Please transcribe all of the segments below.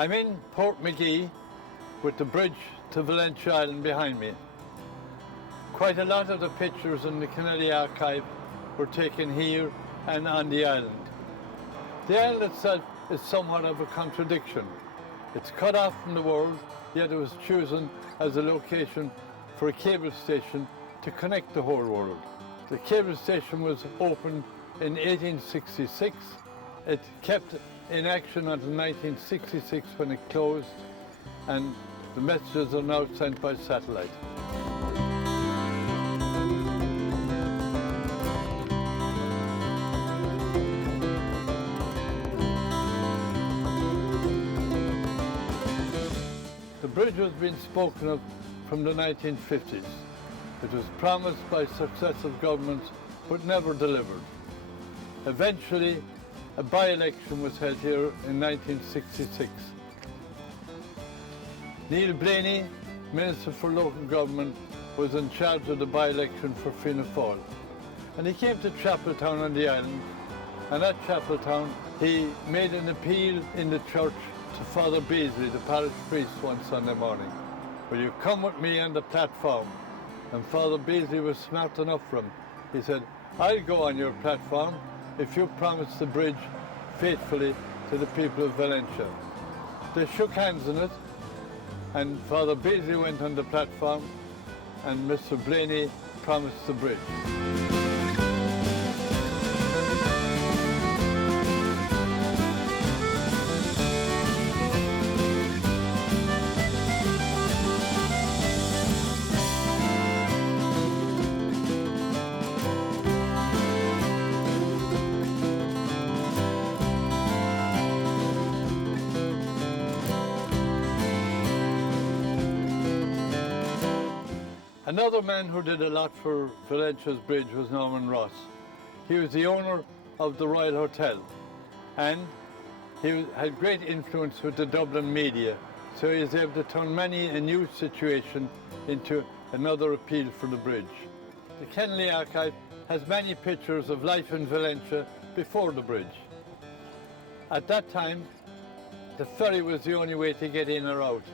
I'm in Port McGee with the bridge to Valentia Island behind me. Quite a lot of the pictures in the Kennelly archive were taken here and on the island. The island itself is somewhat of a contradiction. It's cut off from the world, yet it was chosen as a location for a cable station to connect the whole world. The cable station was opened in 1866. It kept in action until 1966 when it closed, and the messages are now sent by satellite. The bridge has been spoken of from the 1950s. It was promised by successive governments but never delivered. Eventually, a by-election was held here in 1966. Neil Blaney, Minister for Local Government, was in charge of the by-election for Fianna Fáil. And he came to Chapeltown on the island, and at Chapeltown he made an appeal in the church to Father Beasley, the parish priest, one Sunday morning. "Will you come with me on the platform?" And Father Beasley was smart enough for him. He said, "I'll go on your platform if you promise the bridge faithfully to the people of Valentia." They shook hands on it, and Father Beasley went on the platform, and Mr. Blaney promised the bridge. Another man who did a lot for Valentia's bridge was Norman Ross. He was the owner of the Royal Hotel, and he had great influence with the Dublin media, so he was able to turn many a new situation into another appeal for the bridge. The Kennelly archive has many pictures of life in Valentia before the bridge. At that time, the ferry was the only way to get in or out,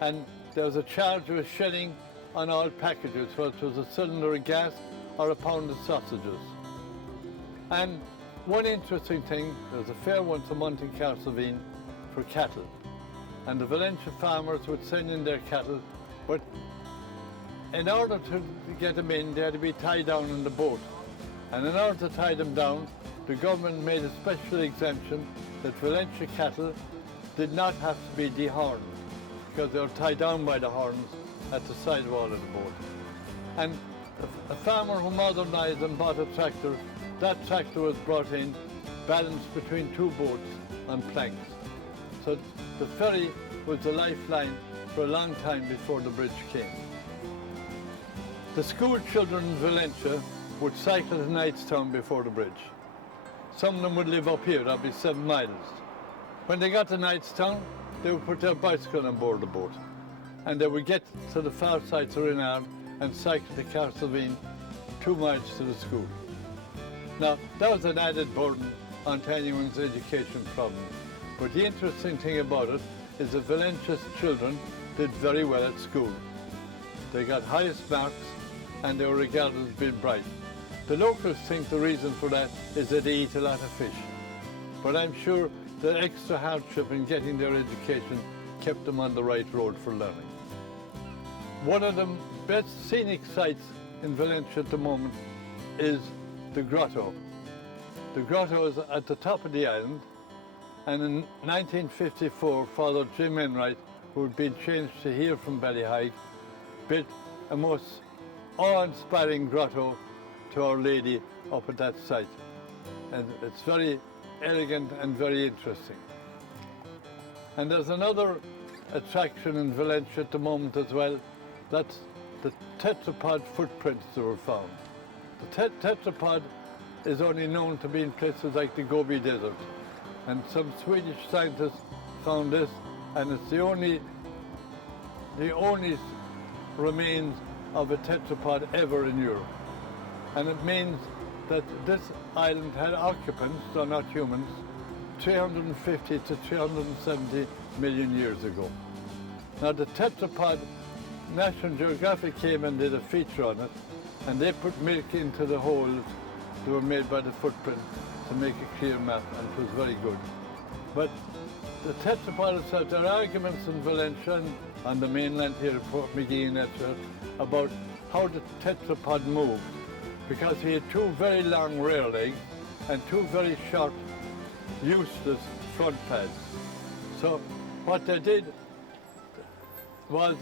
and there was a charge of a shilling on all packages, whether it was a cylinder of gas or a pound of sausages. And one interesting thing, there was a fair once a month in Castlevine for cattle, and the Valentia farmers would send in their cattle, but in order to get them in, they had to be tied down in the boat. And in order to tie them down, the government made a special exemption that Valentia cattle did not have to be dehorned, because they were tied down by the horns at the sidewall of the boat. And a farmer who modernised and bought a tractor, that tractor was brought in, balanced between two boats on planks. So the ferry was the lifeline for a long time before the bridge came. The school children in Valentia would cycle to Knightstown before the bridge. Some of them would live up here, that'd be 7 miles. When they got to Knightstown, they would put their bicycle on board the boat, and they would get to the far side to Renard and cycle to Castlevine, 2 miles to the school. Now, that was an added burden onto anyone's education problem. But the interesting thing about it is that Valentia's children did very well at school. They got highest marks and they were regarded as being bright. The locals think the reason for that is that they eat a lot of fish. But I'm sure the extra hardship in getting their education kept them on the right road for learning. One of the best scenic sites in Valentia at the moment is the grotto. The grotto is at the top of the island, and in 1954, Father Jim Enright, who had been changed to here from Ballyhaig, built a most awe-inspiring grotto to Our Lady up at that site. And it's very elegant and very interesting. And there's another attraction in Valentia at the moment as well. That's the tetrapod footprints that were found. The tetrapod is only known to be in places like the Gobi Desert. And some Swedish scientists found this, and it's the only remains of a tetrapod ever in Europe. And it means that this island had occupants, though not humans, 350 to 370 million years ago. Now the tetrapod, National Geographic came and did a feature on it, and they put milk into the holes that were made by the footprint to make a clear map, and it was very good. But the tetrapod itself, there are arguments in Valentia and on the mainland here at Port McGee, etc., about how the tetrapod moved, because he had two very long rear legs and two very short, useless front pads. So what they did was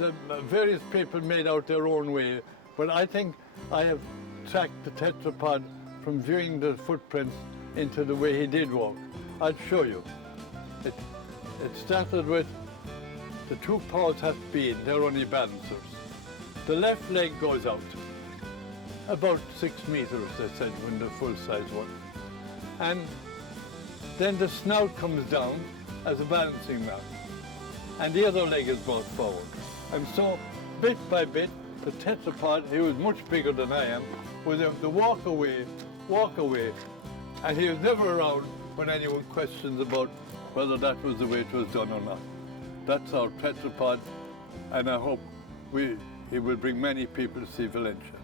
various people made out their own way, but I think I have tracked the tetrapod from viewing the footprints into the way he did walk. I'll show you. It started with the two paws have to be in, they're only balancers. The left leg goes out, about 6 meters, they said, when the full-size one. And then the snout comes down as a balancing mount, and the other leg is brought forward. And so, bit by bit, the tetrapod, he was much bigger than I am, was able to walk away, and he was never around when anyone questions about whether that was the way it was done or not. That's our tetrapod, and I hope he will bring many people to see Valentia.